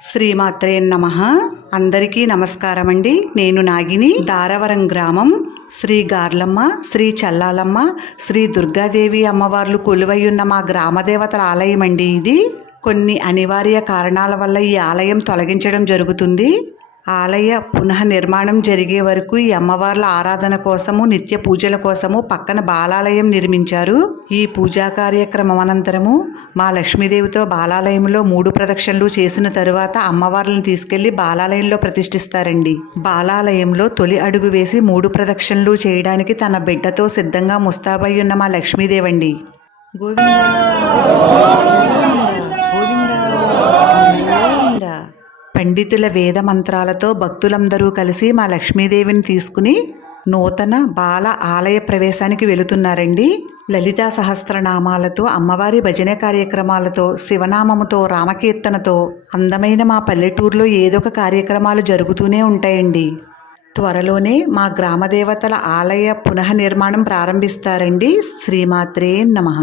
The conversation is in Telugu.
శ్రీమాత్రే నమః. అందరికీ నమస్కారం అండి. నేను నాగిని. దారవరం గ్రామం శ్రీ గార్లమ్మ, శ్రీ చల్లాలమ్మ, శ్రీ దుర్గాదేవి అమ్మవార్లు కొలువయ్యున్న మా గ్రామదేవతల ఆలయం అండి ఇది. కొన్ని అనివార్య కారణాల వల్ల ఈ ఆలయం తొలగించడం జరుగుతుంది. ఆలయ పునఃనిర్మాణం జరిగే వరకు ఈ అమ్మవార్ల ఆరాధన కోసము, నిత్య పూజల కోసము పక్కన బాలాలయం నిర్మించారు. ఈ పూజా కార్యక్రమం అనంతరము మా లక్ష్మీదేవితో బాలాలయంలో 3 ప్రదక్షిణలు చేసిన తరువాత అమ్మవార్లను తీసుకెళ్లి బాలాలయంలో ప్రతిష్ఠిస్తారండి. బాలాలయంలో తొలి అడుగు వేసి 3 ప్రదక్షిణలు చేయడానికి తన బిడ్డతో సిద్ధంగా ముస్తాబై ఉన్న మా లక్ష్మీదేవండి. గోవిందా గోవిందా. పండితుల వేద మంత్రాలతో భక్తులందరూ కలిసి మా లక్ష్మీదేవిని తీసుకుని నూతన బాల ఆలయ ప్రవేశానికి వెళుతున్నారండి. లలితా సహస్రనామాలతో, అమ్మవారి భజన కార్యక్రమాలతో, శివనామముతో, రామకీర్తనతో అందమైన మా పల్లెటూరులో ఏదొక కార్యక్రమాలు జరుగుతూనే ఉంటాయండి. త్వరలోనే మా గ్రామదేవతల ఆలయ పునఃనిర్మాణం ప్రారంభిస్తారండి. శ్రీమాత్రే నమః.